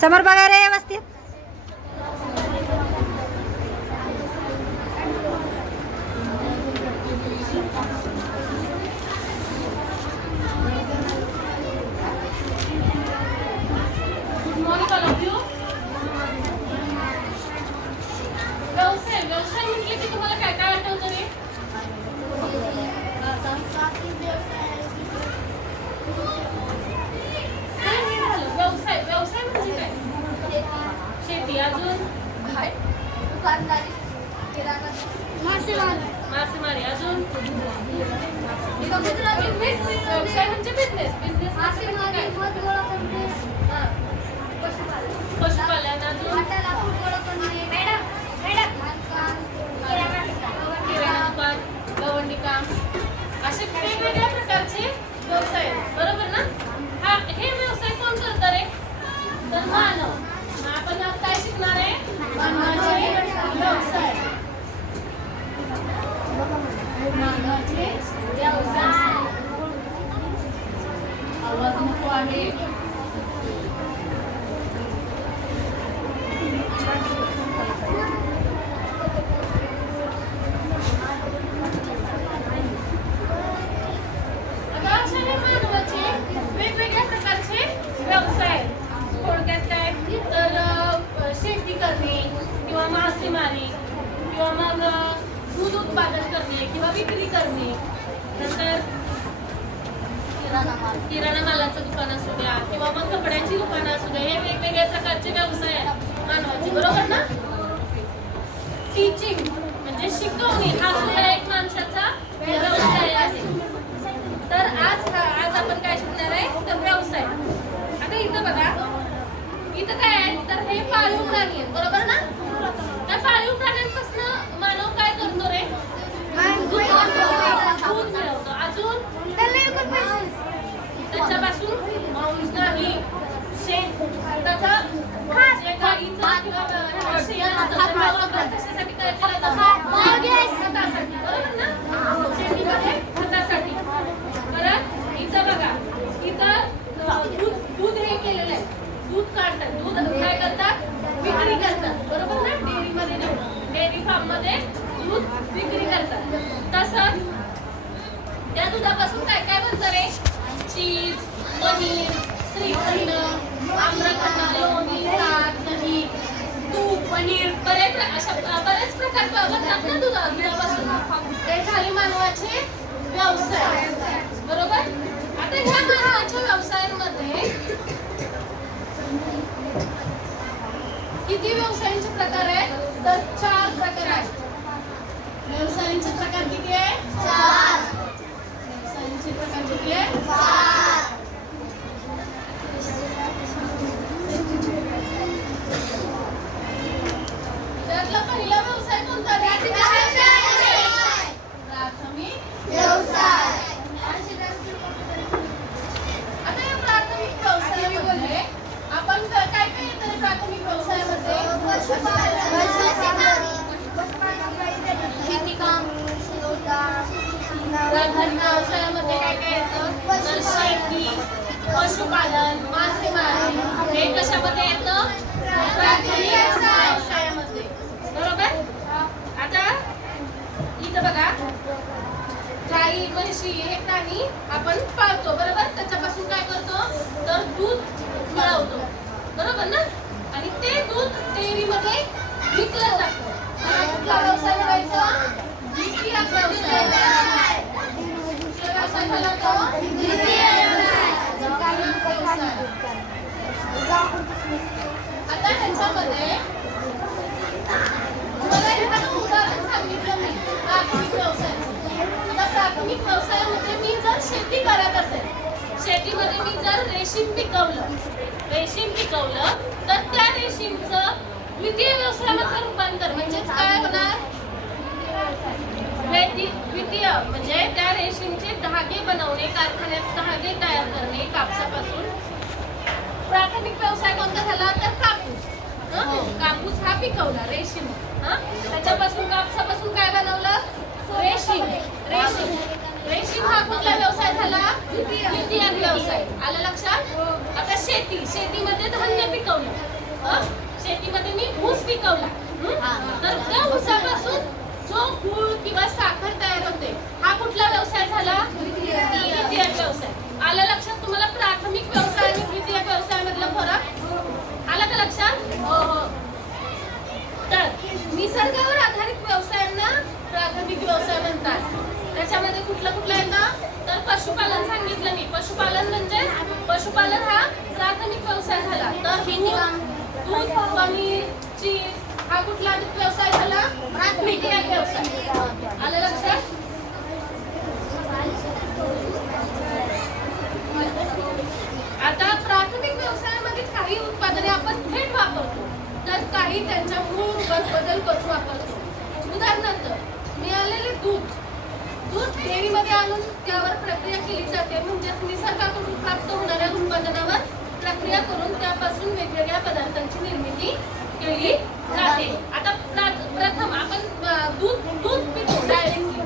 समोर बघा रे व्यवस्थित. व्यवसाय म्हटले की तुम्हाला काय काय आठवतं रे? व्यवसाय व्यवसाय म्हणजे काय? शेती, अजून मासेमारी, अजून व्यवसाय म्हणजे बिझनेस. बिझनेस पशुपालन, अजून किराणा दुकान, गवंडी काम, असे वेगवेगळ्या प्रकारचे व्यवसाय आहेत. बरोबर ना? हा, हे व्यवसाय कोण करतं रे? तर मानव. आपण आज काय शिकणार आहे? मानवाचे व्यवसाय. मानवाचे व्यवसाय. आवाज नको आहे. वेगवेगळ्या प्रकारचे व्यवसाय. थोडक्यात काय तर शेती करणे किंवा मासेमारी किंवा मग दूध उत्पादन करणे किंवा विक्री करणे. नंतर किराणा मालाचं दुकान असू द्या किंवा मग कपड्याची दुकानं असू द्या. हे वेगवेगळ्या प्रकारचे व्यवसाय आहेत मानवाचे. बरोबर ना? टीचिंग म्हणजे शिकवणे हा सुद्धा एक माणसाचा व्यवसाय आहे. तर आज आपण काय शिकणार आहे? तर व्यवसाय. आता इथं बघा, इथं काय आहे? तर हे पाळीव प्राणी आहेत. बरोबर ना? त्या पाळीव प्राण्यांपासून मानव काय करतो रे? दूध मिळवतो. अजून त्याच्यापासून मांस नाही, शेण, त्याचा जे गाईचं किंवा शेण असतं त्याचा वापर कशासाठी केला जातो? खतासाठी. बरोबर ना? शेतीमध्ये खतासाठी. परत इथं बघा, इथं दूध हे केलेलं आहे. दूध काढतात. दूध काय करतात? विक्री करतात. बरोबर ना? डेअरीमध्ये नेऊन, डेअरी फार्म मध्ये दूध विक्री करतात. तसंच त्या दुधापासून काय काय बनतं रे? चीज, पनीर, श्रीखंड, आम्रखंड, लोणी, ताक, दही, तूप, पनीर, बरेच प्रकार बनतात ना दुधापासून. ते झाले मानवाचे व्यवसाय. बरोबर? आता ह्या मानवाच्या व्यवसायांमध्ये किती व्यवसायांचे प्रकार आहेत? तर 4 प्रकार आहेत. व्यवसायांचे प्रकार किती आहे? 4. व्यवसायांचे प्रकार किती आहे? 4. त्यातला पहिला व्यवसाय कोणता? प्राथमिक व्यवसाय. आता या प्राथमिक व्यवसायामध्ये आपण काय काय येतं? प्राथमिक व्यवसायामध्ये प्राथमिक व्यवसायामध्ये काय काय येतं? तर शेती, पशुपालन, मासेमारी हे कशामध्ये येतं? प्राथमिक व्यवसायामध्ये. बरोबर? आता इथं बघा, गाई, म्हशी हे प्राणी आपण पाळतो. बरोबर? त्याच्यापासून काय करतो? तर दूध मिळवतो. बरोबर ना? आणि ते दूध डेअरीमध्ये विकलं जातं. कुठला व्यवसाय करायचा? द्वितीय व्यवसाय. व्यवसाय झाला तो द्वितीय व्यवसाय. आता ह्याच्यामध्ये मला एखादं उदाहरण सांगितलं मी प्राथमिक व्यवसायाचं. आता प्राथमिक व्यवसायामध्ये मी जर शेती करत असेल, शेतीमध्ये मी जर रेशीम पिकवलं तर त्या रेशीमचं द्वितीय व्यवसायामध्ये रूपांतर म्हणजेच काय होणार? द्वितीय म्हणजे त्या रेशीमचे धागे बनवणे, कारखान्यात धागे तयार करणे कापसापासून. प्राथमिक व्यवसाय कोणता झाला? तर कापूस. कापूस हा पिकवला, रेशीम. त्याच्यापासून कापसापासून काय बनवलं? रेशीम. रेशीम हा कुठला व्यवसाय झाला? द्वितीय व्यवसाय. आलं लक्षात? आता शेतीमध्ये धान्य पिकवलं. शेतीमध्ये मी ऊस पिकवला. तर त्या ऊसापासून जो गूळ किंवा साखर तयार होते, हा कुठला व्यवसाय झाला? द्वितीयक व्यवसाय. आलं लक्षात तुम्हाला प्राथमिक व्यवसाय आणि द्वितीयक व्यवसाय मधला फरक आला का लक्षात? हो. तर निसर्गावर आधारित व्यवसायांना प्राथमिक व्यवसाय म्हणतात. त्याच्यामध्ये कुठलं येतं? तर पशुपालन सांगितलं मी. पशुपालन हा प्राथमिक व्यवसाय झाला. तर दूध, पनीर, चीज हा कुठला व्यवसाय झाला? द्वितीयक व्यवसाय. आलं लक्षात? आता प्राथमिक व्यवसायामध्ये काही उत्पादने आपण थेट वापरतो, तर काही त्यांच्या मूळ बदल करून वापरतो. उदाहरणार्थ मिळालेले दूध डेअरीमध्ये आणून त्यावर प्रक्रिया केली जाते. म्हणजेच निसर्गाकडून प्राप्त होणाऱ्या उत्पादनावर प्रक्रिया करून त्यापासून वेगवेगळ्या पदार्थांची निर्मिती केली जाते. आता प्रथम आपण दूध पितो डायरेक्टली,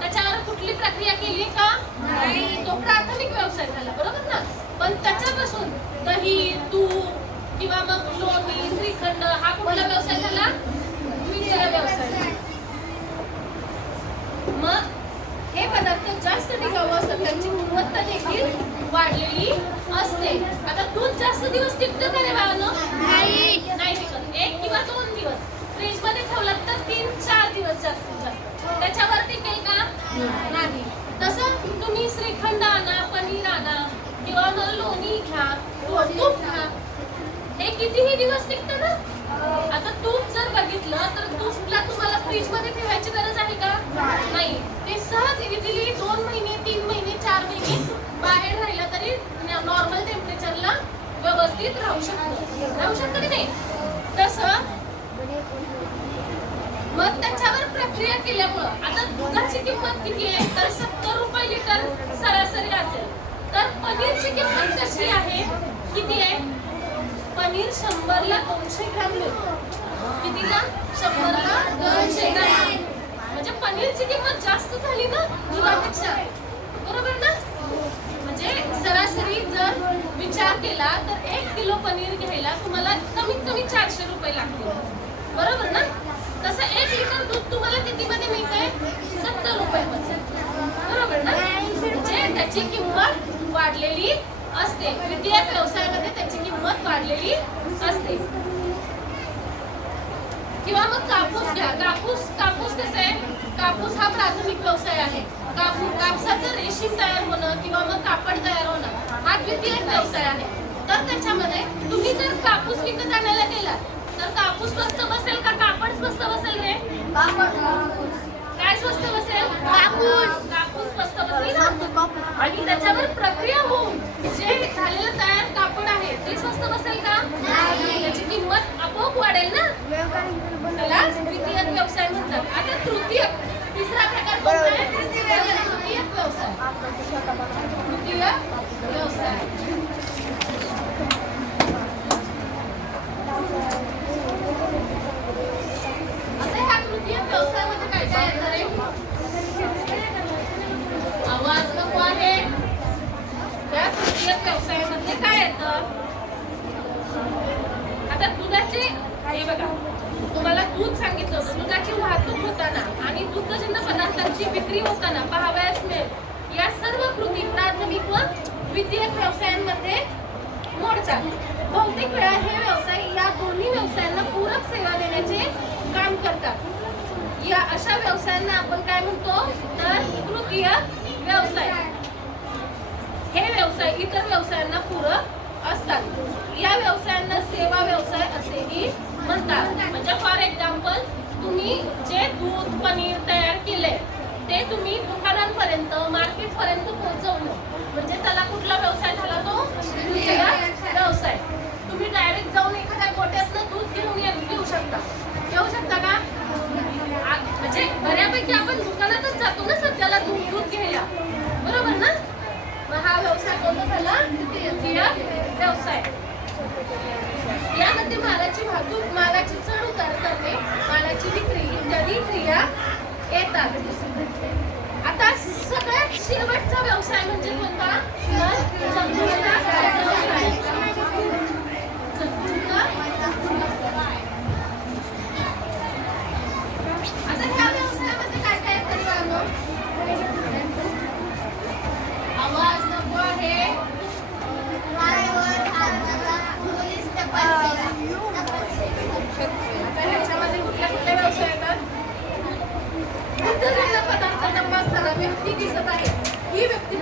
त्याच्यावर कुठली प्रक्रिया केली का? नाही. तो प्राथमिक व्यवसाय झाला, बरोबर ना? पण त्याच्यापासून दही, तूप किंवा मग लोणी, श्रीखंड हा कुठला व्यवसाय झाला? द्वितीयक व्यवसाय. मग हे पदार्थ जास्त टिकाऊ असतात, त्यांची गुणवत्ता देखील वाढलेली असते. आता दूध जास्त दिवस टिकतं का रे बाळांनो? नाही टिकत. 1 किंवा 2 दिवस. फ्रीज मध्ये ठेवलात तर 3-4 दिवस जास्तीत जास्त. त्याच्यावर टिकेल का? नाही. तसं तुम्ही श्रीखंड आणा, पनीर आणा किंवा मग लोणी घ्या, तूप घ्या, हे कितीही दिवस टिकतं ना? आता तूप जर बघितलं तर तूपला तुम्हाला फ्रीज मध्ये ठेवायची गरज आहे का? नाही. ते सहज इझिली 2 महिने, 3 महिने, 4 महिने बाहेर राहिला तरी नॉर्मल टेम्परेचरला व्यवस्थित राहू शकतं की नाही? तसं मग त्याच्यावर प्रक्रिया केल्यामुळं आता दुधाची किंमत किती आहे? तर 70 रुपये लिटर सरासरी असेल. तर पनीरची किंमत कशी आहे? किती आहे? पनीर 100 ला 200 ग्रॅम मिळतो. कितीला? 100 ला 200 ग्रॅम. म्हणजे पनीरची किंमत जास्त झाली ना दुधापेक्षा, बरोबर ना? म्हणजे सरासरी जर विचार केला तर 1 किलो पनीर घ्यायला तुम्हाला कमीत कमी 400 रुपये लागतील, बरोबर ना? तसं 1 लिटर दूध तुम्हाला कितीमध्ये मिळतंय? 70 रुपयामध्ये, बरोबर ना? म्हणजे त्याची किंमत वाढलेली असते. द्वितीयक व्यवसायामध्ये त्याची किंमत वाढलेली असते. किंवा मग कापूस घ्या. कापूस कसं आहे? कापूस हा प्राथमिक व्यवसाय आहे. कापसाचं रेशीम तयार होणं किंवा मग कापड तयार होणं हा द्वितीयक व्यवसाय आहे. तर त्याच्यामध्ये तुम्ही जर कापूस विकत आणायला गेला तर कापूस स्वस्त बसेल का कापड स्वस्त बसेल रे? काय स्वस्त बसेल? कापूस स्वस्त बसेल ना? आणि त्याच्यावर प्रक्रिया होऊन जे झालेलं तयार कापड आहे ते स्वस्त बसेल का? त्याची किंमत आपोआप वाढेल ना? त्याला द्वितीयक व्यवसाय म्हणतात. आता तृतीयक, तिसरा प्रकार कोणता आहे? तृतीयक व्यवसाय. तृतीयक व्यवसाय आता ह्या तृतीयक व्यवसायामध्ये काय काय येणार आहे? आवाज नको आहे. त्या तृतीयक व्यवसायामध्ये काय येतं? आता दुधाचे, हे बघा, तुम्हाला दूध सांगितलं होतं. दुधाची वाहतूक होताना आणि दुग्धजन्य पदार्थांची विक्री होताना पाहावयास मिळेल या सर्व कृती प्राथमिक व द्वितीयक व्यवसायांमध्ये मोडतात. बहुतेक वेळा हे व्यवसाय या दोन्ही व्यवसायांना पूरक सेवा देण्याचे काम करतात. या अशा व्यवसायांना आपण काय म्हणतो? तर तृतीयक व्यवसाय. हे व्यवसाय इतर व्यवसायांना पूरक असतात. या व्यवसायांना सेवा व्यवसाय असेही म्हणतात. म्हणजे फॉर एक्झाम्पल, तुम्ही जे दूध, पनीर तयार केले ते तुम्ही दुकानांपर्यंत, मार्केटपर्यंत पोहोचवलं म्हणजे त्याला कुठला व्यवसाय झाला? तो तृतीयक व्यवसाय. तुम्ही डायरेक्ट जाऊन एखाद्या गोठ्यातनं दूध घेऊन येऊ शकता का? म्हणजे बऱ्यापैकी आपण दुकानातच जातो ना सध्याला दूध घ्यायला, बरोबर ना? मग हा व्यवसाय कोणता झाला? तृतीयक व्यवसाय. यामध्ये मालाची वाहतूक, मालाची चढ उतार करणे, मालाची विक्री इत्यादी क्रिया येतात. आता सगळ्यात शेवटचा व्यवसाय म्हणजे कोणता? तर जंतुवध व्यवसाय. व्यक्ती दिसत आहे. ही व्यक्ती